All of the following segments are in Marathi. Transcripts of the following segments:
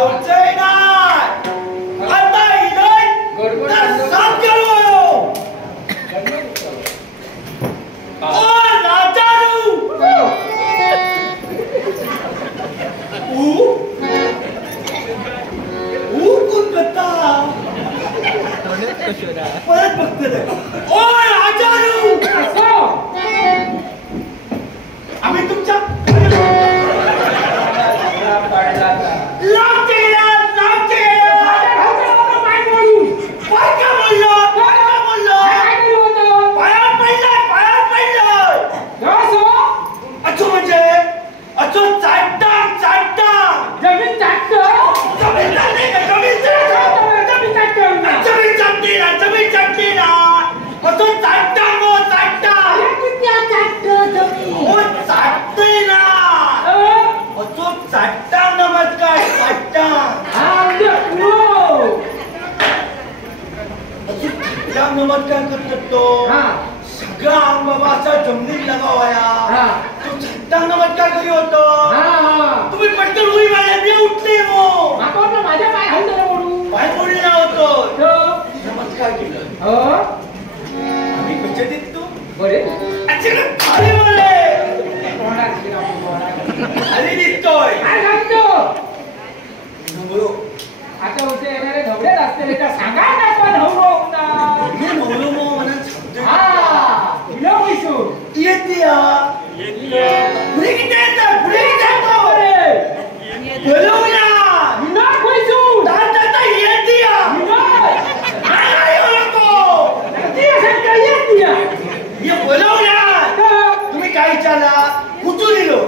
जाऊचंय नाही आता इलोय तर साथ करू ओ राजारू कोण करता परत बघते ओ राजारू आम्ही तुमच्या नमस्कार करतो तो सगळा अंग बाबाचा जमिनीत लगावाया तो छट्टा नमस्कार करी होतो तुम्ही पटकन उडी मारल्या मी उठले हो माझ्या पाय हलतो मोडू पाय मोडला होतो नमस्कार केलं आम्ही कसे दिसतो बरे खाली बोलले खाली दिसतोय काय सांगतो आता उद्या येणारे धवड्यात असते का सांगा ना पण हवरो तुम्ही काय विचारला कुठून दिलो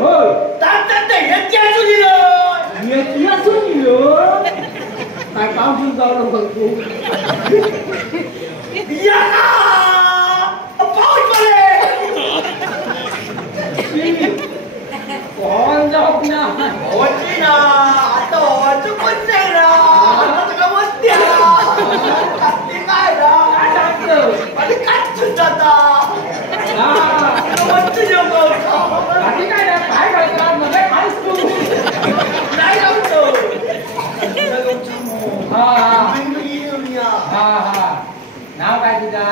काय काम सुरू जाऊ बघतो कौन जाऊ ना होती ना आता होत पण नाही ना आता का बसत्या काय ना आणि काय सुद्धा मस्त जेवतो बाकी काय ना काय करतात मध्ये खायच तू नाही लावतो नाव काय तुझा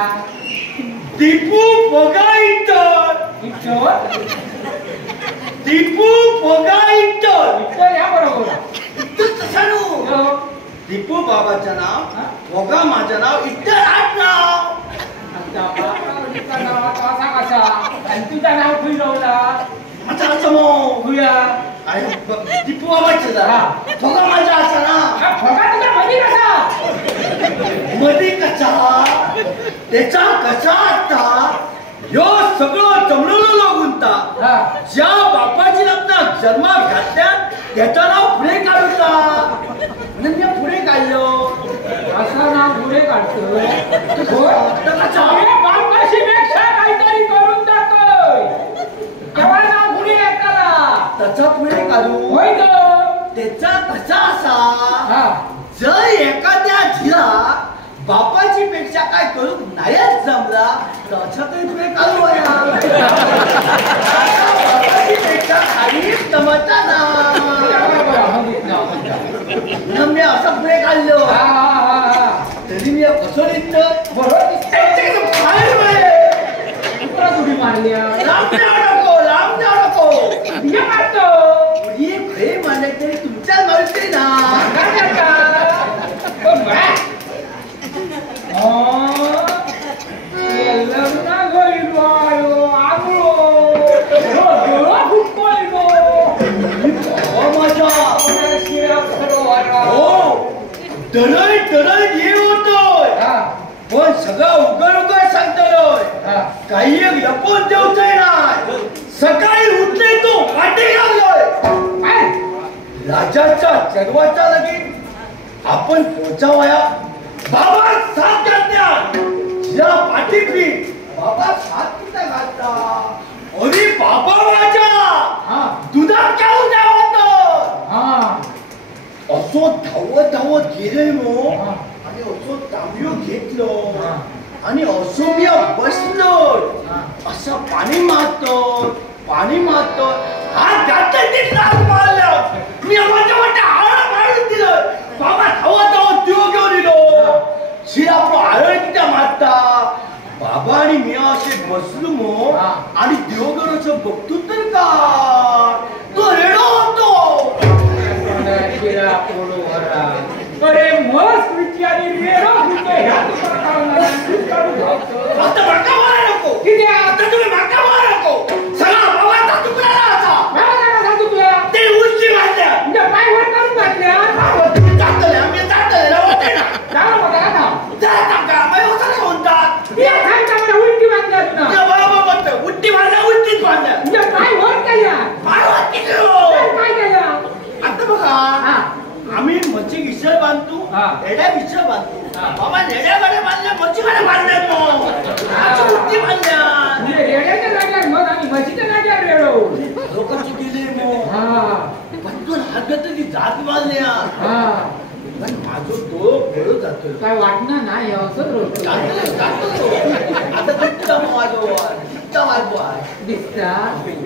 दीपू पोगाईटर दीपू पोगाईटर या बरोबर दीपू बाबाचं नाव पोगा माझं नाव इतर आठ नाव तुझं नाव फिरवला दीपू बाबाचं जरा फोगा माझा असा ना फोगा तुझा मध्ये कसा मध्ये कसा त्याचा कसा असता यो सगळं जमलेलं लागूनता ज्या बापाची आपल्या जन्मात घातल्या त्याचं नाव पुढे काढता म्हणून मी पुढे काढलो असं नाव पुढे काढतो बापाशी पेक्षा काहीतरी करून टाकतोय केव्हा नाव पुढे येताला त्याचा पुढे काढू होय ग त्याचा कसा असा जर एखाद्या झिला बापाची पेक्षा काय करू नाहीच जमला त्याच्या तरी पुढे काढू बापाची पेक्षा काहीच जमता ना मी असं पुढे काढलो तरी मी फसवलीत उडी मारल्या लांब नको उडी खरे मारले तरी तुमच्या मारते ना दरड ये होतोय पण सगळं उघड सांगतोय काही एक लपून देऊचंय ना सकाळी उठले तो वाटे लागलोय राजाच्या जन्माच्या लगीन आपण पोचावया बाबा साथ करण्यात जिला पाठीपी बाबा साथ कुठे घालता अरे बाबा माझ्या दुधात काढून द्यावं असो धावत गेले मो आणि असो तांब्यो घेतलो आणि असो मी बसलो असं पाणी मारतो हात घातला ते लाल मारलं मी माझ्या वाट्या हाड मारून दिलं आता माका मारा नको किती आता तुम्ही माका मारा नको सगळा बाबा तुकड्याला असा बाबा तुला ते उंची वाढल्या म्हणजे पाय वर करून घातल्या तुम्ही जातले आम्ही जातले होते ना जाऊ बघा आता जात का मै होता म्हणतात या खायचा मला उलटी बांधल्या ना त्या बाबा म्हणतो उलटी बांधल्या उलटीच बांधल्या म्हणजे पाय वर केल्या काय वाटते काय केलं आता बघा आम्ही मच्छी विसळ बांधतो एड्या विसळ बांधतो बाबा नेड्याकडे बांधल्या मच्छीकडे बांधल्यात मग उलटी बांधल्या रेड्याच्या जाग्यावर मग आम्ही म्हशीच्या जाग्यावर रेडो लोक चुकीले मग पण तू हातगतली जात बांधल्या पण माझं तो खेळत जातो काय वाटणार नाही असं रोज आता दिसता माझं दिसता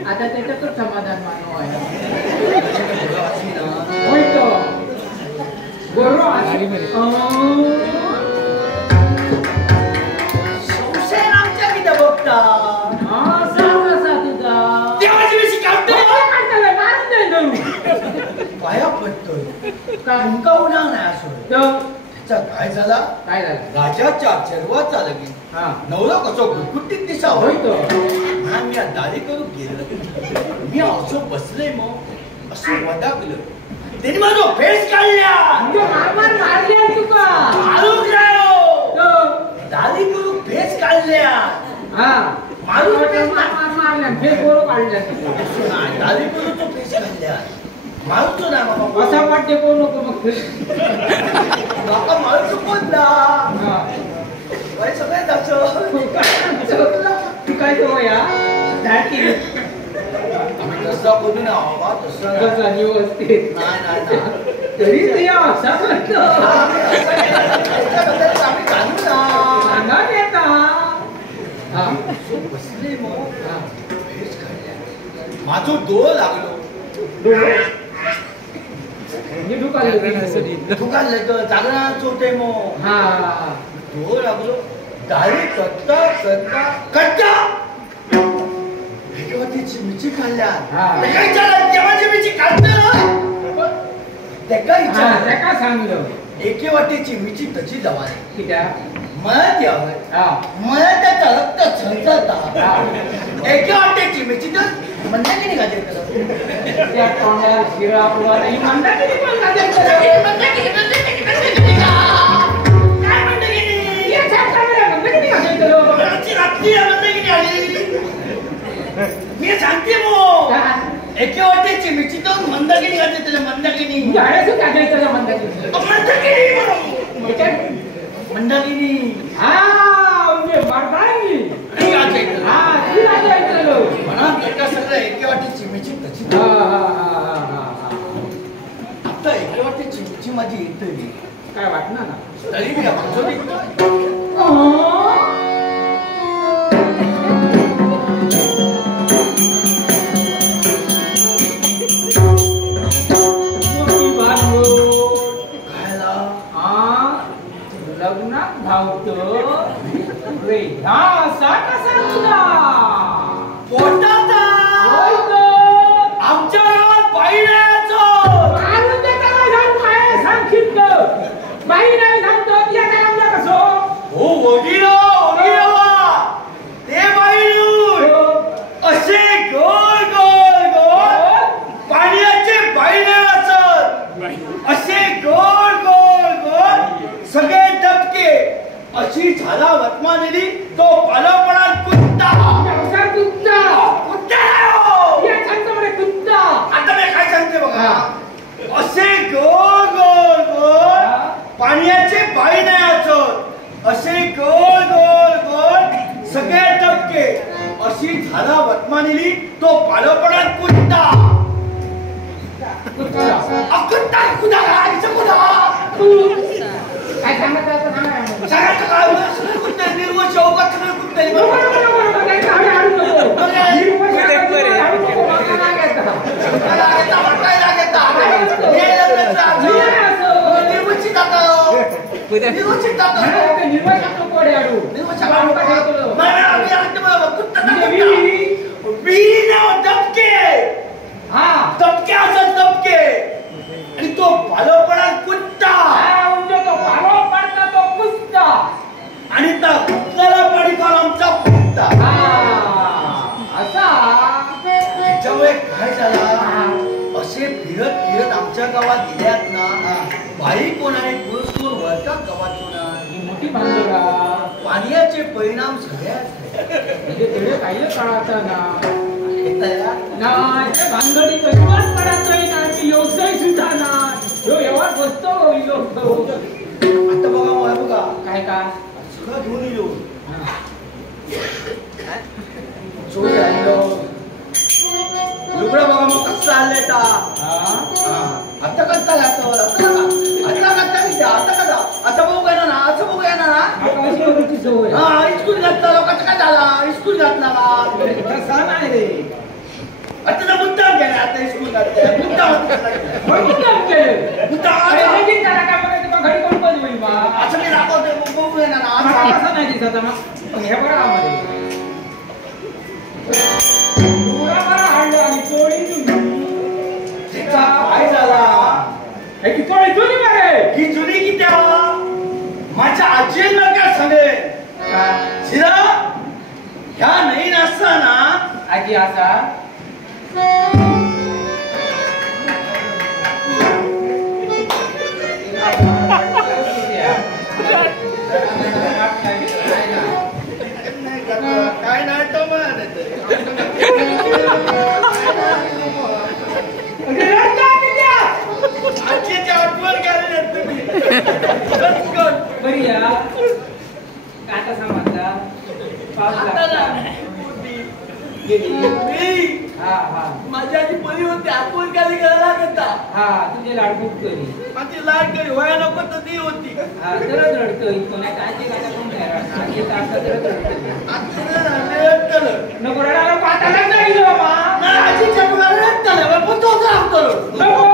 आता त्याच्यातच समाधान मानव आहे संशय आमच्या किती बघता तुझा देवाची विषयी काढतो पाया पडतोय तुमका उन्हा नाही असो त्याचा काय झाला राजाच्या चरवाचा लगीन नवरा कसो गुटगुटीत दिसा होतो मी दारी करून गेलं मी असो बसले मग असं वडाकलं त्यांनी माझं फेस काढल्या दारी करून फेस काढल्या मारून फेस बरोबर काढल्या दारी करून तो फेस काढल्या मारूचो ना बाबा असा वाटते कोण नको मग बाबा मारूचो कोण ना काय सगळे जाचो तू काय तो या धाडकी आम्ही तसा बोलू ना बाबा तसा व्यवस्थित नाही तरी ते असा म्हणतो आम्ही जाणू ना सांगा येता बसले मग माझो डोळ लागलो दुकान जागरण होते मग डोळ लागलो दारी करता भेटवतीची मिची खाल्ल्या देवाची मिची त्याका सांगलं एके वाटेची मिची तशी जवा कित्या मळत यावं मळत्याचा रक्त झळझळता एके वाटेची मिची तर मंदाकिनी घालते त्या तोंडाला शिरा पुरा नाही मंदाकिनी पण घालते मी सांगते मग एके वाटेची मिची तर मंदाकिनी घालते त्याला मंदाकिनी मंदाकिनी म्हणजे मर्दांगी म्हणा त्याच्या सगळं एके वाटेची मिची तशी आता एके वाटेची मिची माझी येते काय वाटणार ना तरी मी लग्नात धावतो रे हा कसा तुला पोटाचा आमच्या गावात बाई नाही सांगित बाई नाही सांगतो या काय कसो हो वडील ते बाई असे गोल गोल गोल पाण्याचे बाई नाही असत असे गोल गोल गोल सगळे डबके अशी झाला वतमा दिली तो पालोपणात कुत्ता आता मी काय सांगते बघा असे गोल गोल गोल पाण्याचे बाई नाही असत असे गोल गोल गोल सगळे डबके अशी झाला वतमा दिली तो पालोपणात कुत्ता कुत्ता कुदा काय सांगत सगळ्याचं काय सगळे कुत्ते निर्वळ चौकात सगळे कुत्ते दबके असत दबके आणि तो पालोपणात कुत्ता तो पालो पडता तो कुत्ता आमच्या गावात गेल्यात ना बाई कोणाने पुरस्कोर वरचा गावात मोठी भांडोरा पाण्याचे परिणाम सगळ्यात म्हणजे तेवढे काही काळाचं ना भानगडी कधीच पडायचंय ना व्यवसाय सुद्धा ना ह्यो व्यवहार बसतो आता बघा मला बघा काय का सगळं घेऊन येऊ चोरी आणलो लुगडं बघा मग कसं आणलंय ता आता करता लागतो आता करता किती आता करा आता बघू येणार ना असं बघू येणार ना हा इस्कूल घातला लोकांचा काय झाला इस्कूल घातला तसा नाही रे आता तर मुद्दाम केला आता इस्कूल घातलाय मुद्दाम घरी कोण पण असं मी दाखवते बघू येणार ना असं नाही दिसत मग हे बरं आम्हाला आणि चोरी काय झाला ही चोरी जुनी बरे ही जुनी किती माझ्या आजीला काय सांगे शिरा ह्या नाही नसताना आजी असा काय नाही तो आजीच्या आठवण गेले बरी या आता समजला माझी आजी परी होती आठवण गेली गेला लागता हा तुझे लाडबुक करी माझी लाड करी वया नको तर ती होती तरच रडतोय कोणाच्या आजी काका कोण नाही रडणार आजी तर आता तरच रडतोय नको रडायला पाहताना नाही बाबा आजीच्या डोळ्याला रडतं पण तो राहतो नको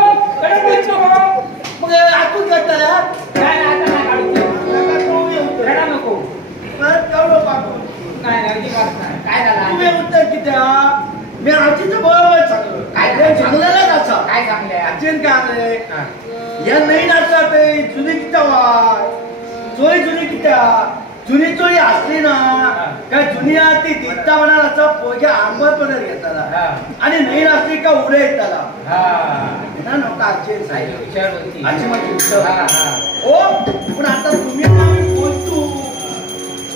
मग आतून घेतला काय आता नाही काढू रडा नको नाही अजिबात नाही काय झालं उत्तर किती मी आजीचं बरोबर सांगलं काय चांगल्याला नाचा काय चांगले आजीन काय या नाही नाचा ते जुनी किती चोरी जुनी किती जुनी चोरी असली ना काय जुनी ती दिसता म्हणाला पोग्या आंबट बनत घेताला आणि नाही असली का उडे येताला ना नका आजी विचार होती आजी माझी ओ पण आता तुम्ही बोलतो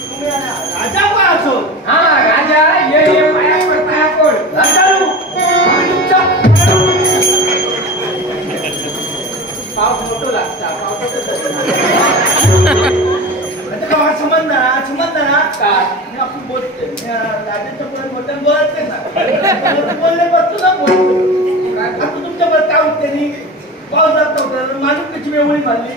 तुम्ही राजा काय असो हा राजा ये पाया पड राजारू पाऊस मोठो लागता समजणार ना आपण बोलते राजाच्या पुढे बोलताना बोलत ना बोलले बसतो ना बोलतो आता तुमच्या बरं काय होते पाऊस जात होता माझी कशी वेवळी मारली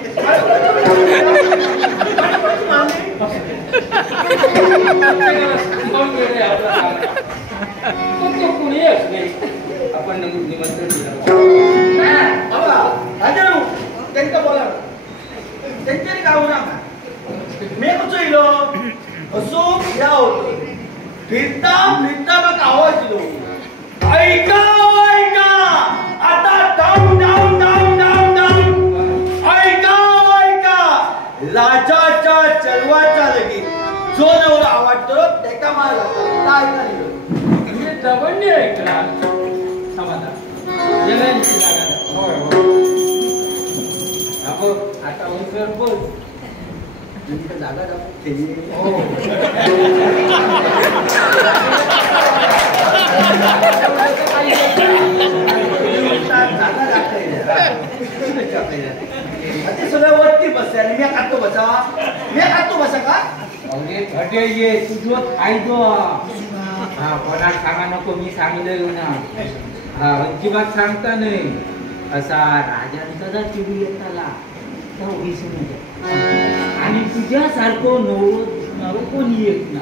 आपण निमंत्रण दिलं त्यांना बोला त्यांच्यानी गाव ना मी कसं येलो असो या होतो फिरता फिरता मग आवाज दिलो ऐका ऐका आता down down down down down ऐका ऐका राजाच्या चलवाचा लगी जो नवरा आवडतो त्याका मला ऐका म्हणजे जवळ ऐकला समाधान जगांची जागा होय आता उंचर बोल जागा दाखवून सगळ्या वरती बसते आणि मी खातो बसा का घटे ये तुझं फायदो हा कोणाक सांगा नको मी सांगितलं ना हा अजिबात सांगता नाही असा राजांचा जर चिडी येताला तर विसरू आणि तुझ्यासारखं नवं कोणी येत ना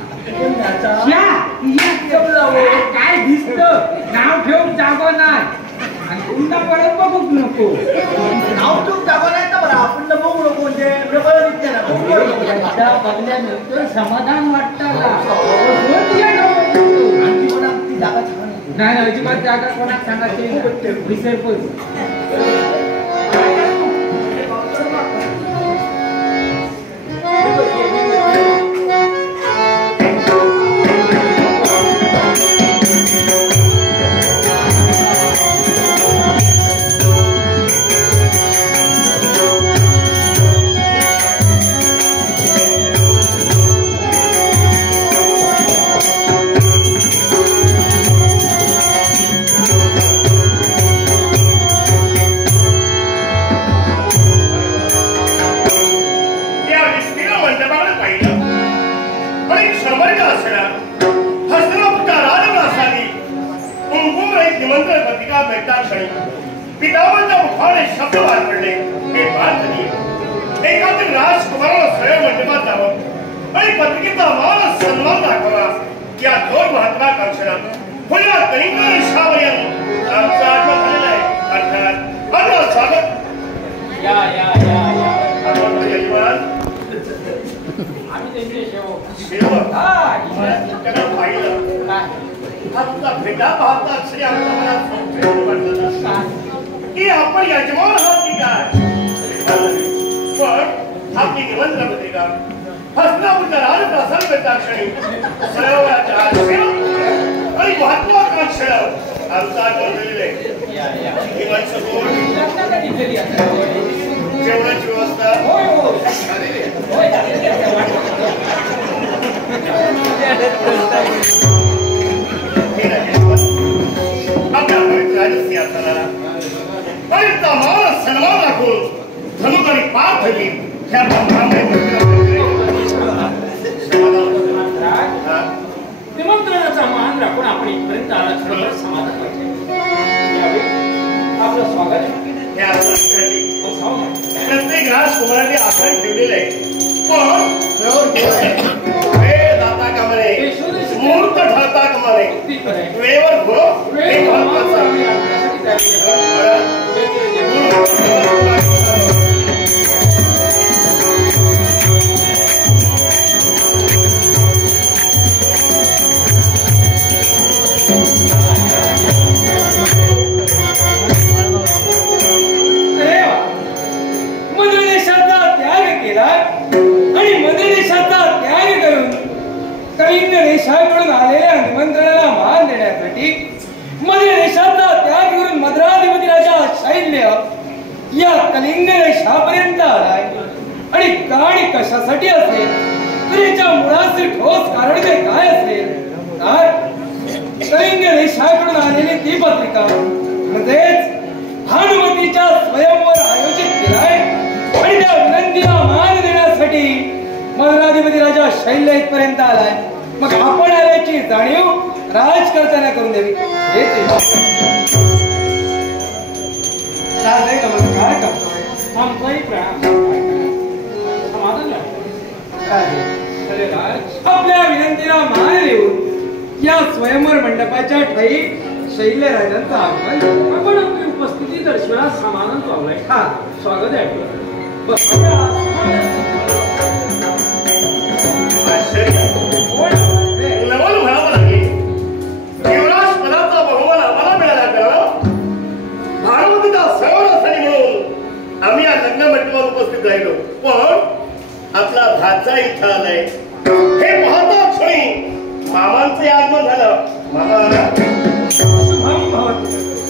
काय दिसत नाव ठेवून जागो नाही आणि पुन्हा परत बघूच नको नाव ठेवून जागो नाही तर बरं आपण बघू नको बघल्यानंतर समाधान वाटतं नाही अजिबात जागा कोणाक सांगायचे विसर पण पितावांच्या मुखाने शब्द बाहेर पडले, हे बाळकनी एखाद्या राजकुमाराला स्वयं मंडपात जावं आणि पत्रिकेचा मान सन्मान दाखवा. या दोन महत्वाकांक्षांना पुन्हा कलिंग शाहपर्यंत आमचं आगमन झालेलं आहे. अर्थात आपलं स्वागत. या या या या आपण यजमान आम्ही त्यांचे सेवक. सेवक हा पाहिलं आता भेटा पाहता अक्षरी आमच्या मनात संशय वाटला की आपण यजमान आहात की काय. पण आपली निमंत्रण पत्रिका हसनापूरच्या राजप्रसाद वेताक्षणी सरोवराच्या आरक्षण आणि महत्वाकांक्षेला आमचा आगमन झालेले. ही माणसं कोण? जेवणाची व्यवस्था आपल्या पवित्र राजसिंहासनाला पवित्र मान सन्मान राखून धनुक आणि पाठ ठेवी ह्या निमंत्रणाचा मान राखून आपण इथपर्यंत आला समाधान आपलं स्वागत. प्रत्येक राजकुमाराने आसन ठेवलेलं आहे. पण वेळ जाता कामा नये, मुहूर्त ठरता कामा नये. वेळेवर बोल हे महत्वाचं. कलिंग देशाकडून आलेल्या निमंत्रणाला मान देण्यासाठी मध्य देशाचा त्याग करून मद्राधिपती राजा शैल्य या कलिंग देशापर्यंत आलाय. आणि कशासाठी असेल तर याच्या मुळाचे ठोस कारण ते काय असेल तर कलिंग देशाकडून आलेली ती पत्रिका म्हणजेच भानुमतीच्या स्वयंवर आयोजित केलाय आणि त्या विनंतीला मान देण्यासाठी मद्राधिपती राजा शैल्य इथपर्यंत आलाय. मग आपण आल्याची जाणीव राजकर्त्यांना करून द्यावी. नमस्कार करतोय. आमचाही समाधान आपल्या विनंतीला मान देऊन या स्वयंवर मंडपाच्या ठाई शैल्य राजांचं आगमन. आपण आपली उपस्थिती दर्शनास समाधान पावलाय. हा स्वागत आहे आपलं. नवल म्हणावं लागेल. युवराज पदाचा बहुमान आम्हाला मिळाला कारण भानुमतीचा सण असणे म्हणून आम्ही या लग्न मंडपात उपस्थित राहिलो. पण आपला भाचा इथं आलाय हे पाहता क्षणी मामांचे आगमन झालं. मामा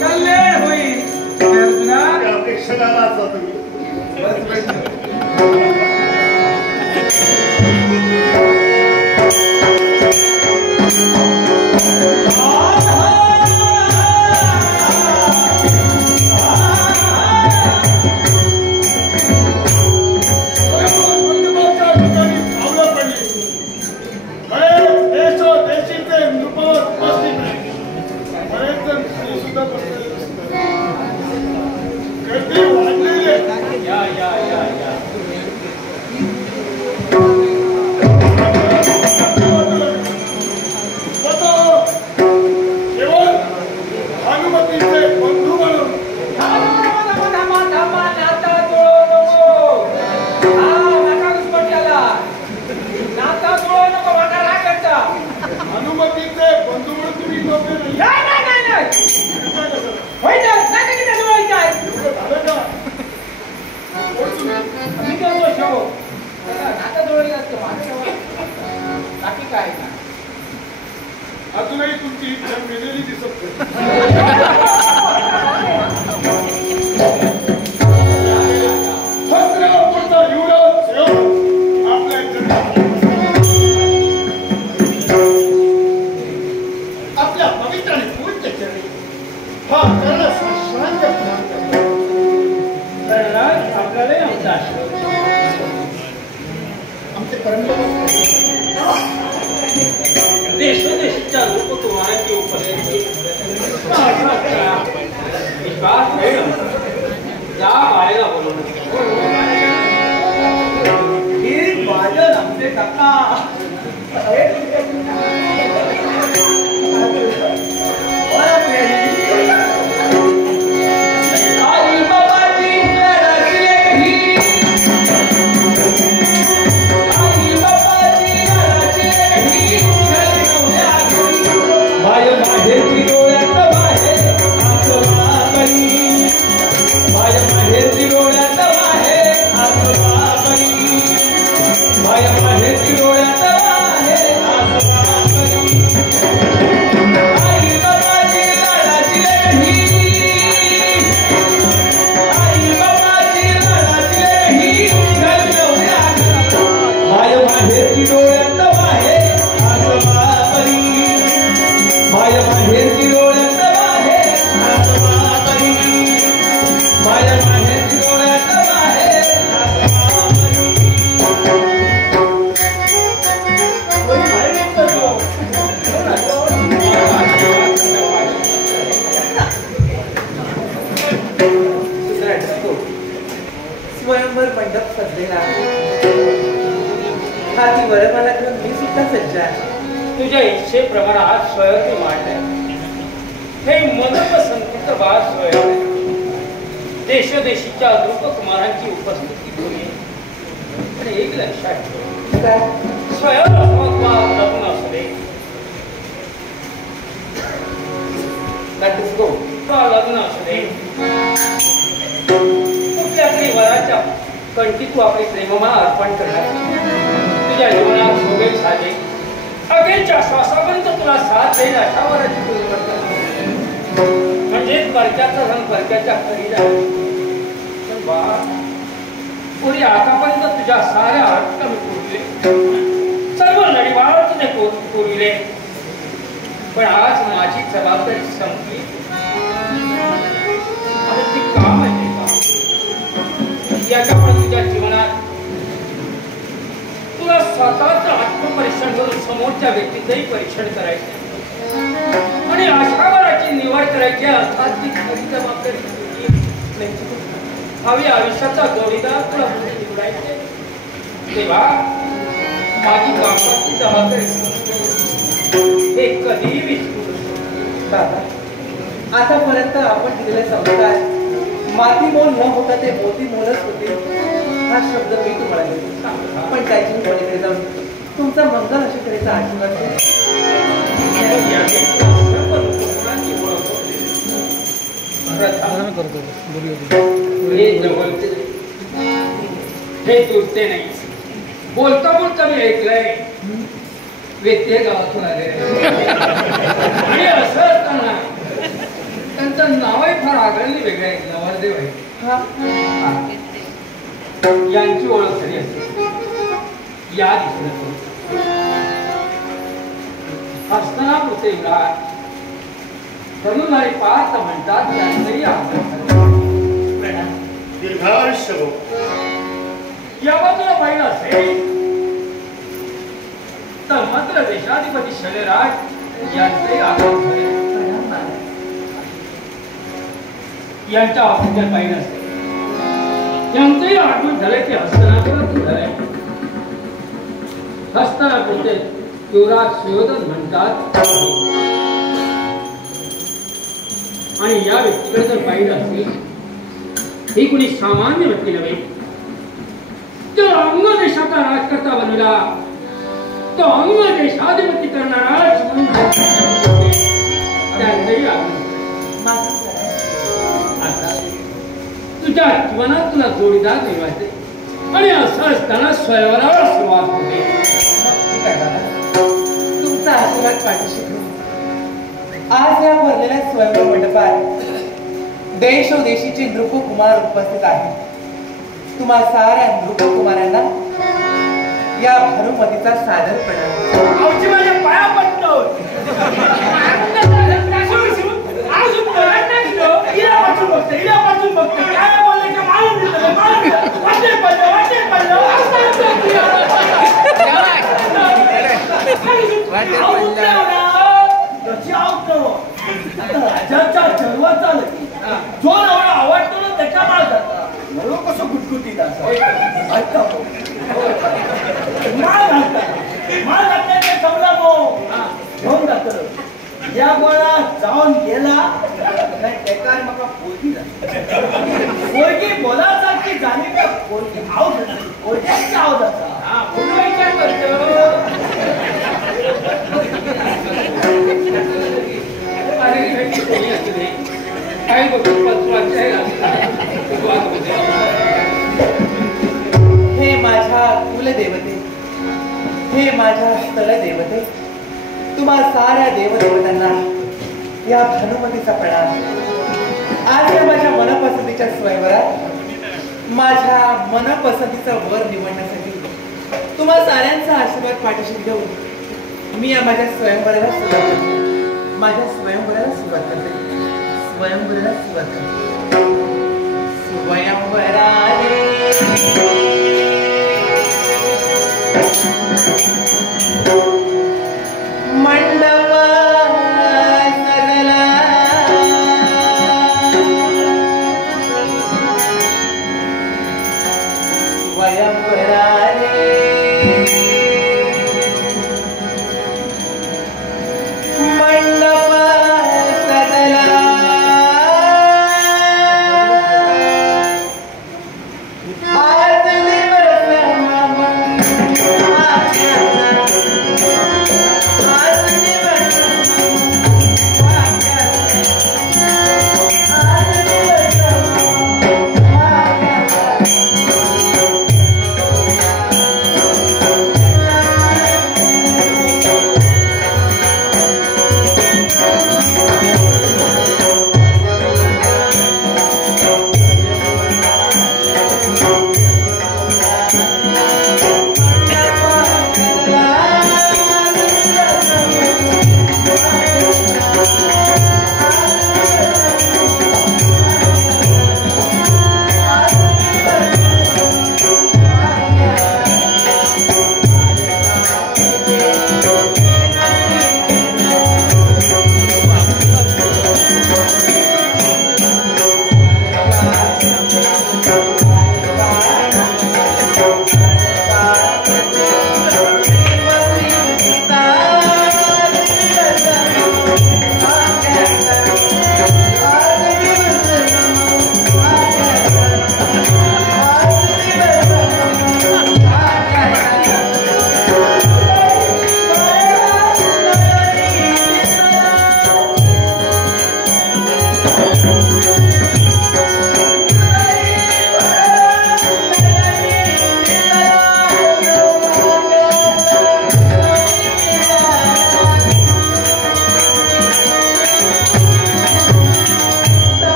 कल्याण होईल. अपेक्षणाला असता तुम्ही अजूनही तुमची इच्छा मेलेली दिसत आपल्या पवित्र आणि पूज्य चरणी हा कर्ण साष्टांग प्रणाम करतो. आपल्याला आमचा आशीर्वाद. आमचे परंपरा देशोदेशीच्या लोक तुम्हाला उपस्थिती विश्वास ठेव. जा बाळेला बोलवून ही माझं आमचे काका स्वयंवर मंडप सजलेला हाती वरमाला घेऊन मी सुद्धा सज्ज आहे. तुझ्या इच्छेप्रमाणे आज स्वयं मांडले. हे मनपसंत बाळ स्वयं देशोदेशीच्या द्रुपकुमारांची उपस्थिती होईल. पण एक लक्षात ठेव, स्वयं लग्न असले लग्न असले कुठल्या तरी वराच्या कंठी तू आपली प्रेममाळा अर्पण करणार. तुझ्या जीवनात सोबत झाले अखेरच्या श्वासापर्यंत तुला साथ देईल अशा वराची तू निवड करणार. म्हणजेच परक्याचा रंग परक्याच्या खरी आहे. पण बा पुढे आतापर्यंत तुझ्या साऱ्या अडचणी मी पुरले, सर्व लढीवाळ तुझे पुरविले. पण आज माझी जबाबदारी संपली. ती का माहिती का याच्यामुळे तुझ्या जीवनात तुला स्वतःचं आत्मपरीक्षण करून समोरच्या व्यक्तीचंही परीक्षण करायचं आणि अशावराची निवड करायची. अर्थात ती खरी जबाबदारी हवी आयुष्याचा जोडीदार तुला निवडायचे. तेव्हा माझी बापाची जबाबदारी हे कधीही विसरू दादा, आतापर्यंत आपण दिलेले संस्कार माती मोल न होता ते मोती मोलच होते हा शब्द मी तुम्हाला देतो. पण त्याची पलीकडे जाऊन तुमचा मंगल अशा तऱ्हेचा आशीर्वाद हे तुटते नाही. बोलता बोलता मी ऐकलंय व्यक्ती गावातून आले आणि असं असताना त्यांचं नावही फार आगळणी वेगळं आहे. नवरदेव आहे यांची ओळख झाली असते या दिशेने हस्तनापुरते विराट तरुणारी पाच म्हणतात त्यांचंही दीर्घायुष्य हो. या बाजूला पाहिलं असेल तर मात्र देशाधिपती शैलराज यांचे आगमन झाले. यांच्या ऑफिसर पाहिलं असेल यांचंही आगमन झालंय ते हस्तनापुरातून झालंय. हस्तनापुरते युवराज सुयोधन म्हणतात. आणि या व्यक्तीकडे जर पाहिलं असेल ही कुणी सामान्य व्यक्ती नव्हे. तो अंग देशाचा राजकर्ता बनवला, तो अंग देशाधिपती करणारा त्यांचंही आगमन. तुझ्या जीवनात तुला जोडीदार मिळवायचे आणि असं असताना स्वयंवराला सुरुवात होते. तुमचा आशीर्वाद पाठीशी घेऊन आज या भरलेल्या स्वयंवर मंडपात देशोदेशीचे नृपकुमार उपस्थित आहेत. तुम्हा साऱ्या नृपकुमारांना या भानुमतीचा सादर प्रणाम. आमची माझ्या पाया पडतो. काय बोलायचं राजाचा चरवा चालू जो नवरा आवडतो ना त्याच्या माळ जाता नवरो कसं गुटगुटीत असं ऐकता माळ घातल्याचे जमला घेऊन जात या गोळा जाऊन गेला नाही तेकार म्हाका पोरगी पोरगी बोलाचा की जाणी का पोरगी आवाज पोरग्याची आवाज असा विचार करतो हे माझ्या कुलदेवते, हे माझ्या स्थळदेवते, तुम्हा साऱ्या देवदेवतांना या भानुमतीचा प्रणाम. आज या माझ्या मनपसंतीच्या स्वयंवरात माझ्या मनपसंतीचं वर निवडण्यासाठी तुम्हा साऱ्यांचा आशीर्वाद पाठीशी घेऊन मी या माझ्या स्वयंवराला सुरुवात करते. माझ्या स्वयंवराला सुरुवात करते. स्वयंवराला सुरुवात करते. स्वयंवराले मंडप सजला, स्वयंवराले मंडप सजला, आज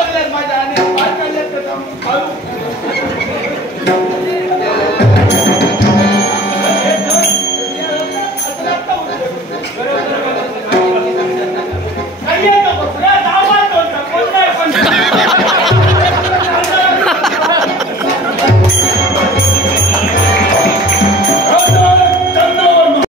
दिवस माझ्या आणि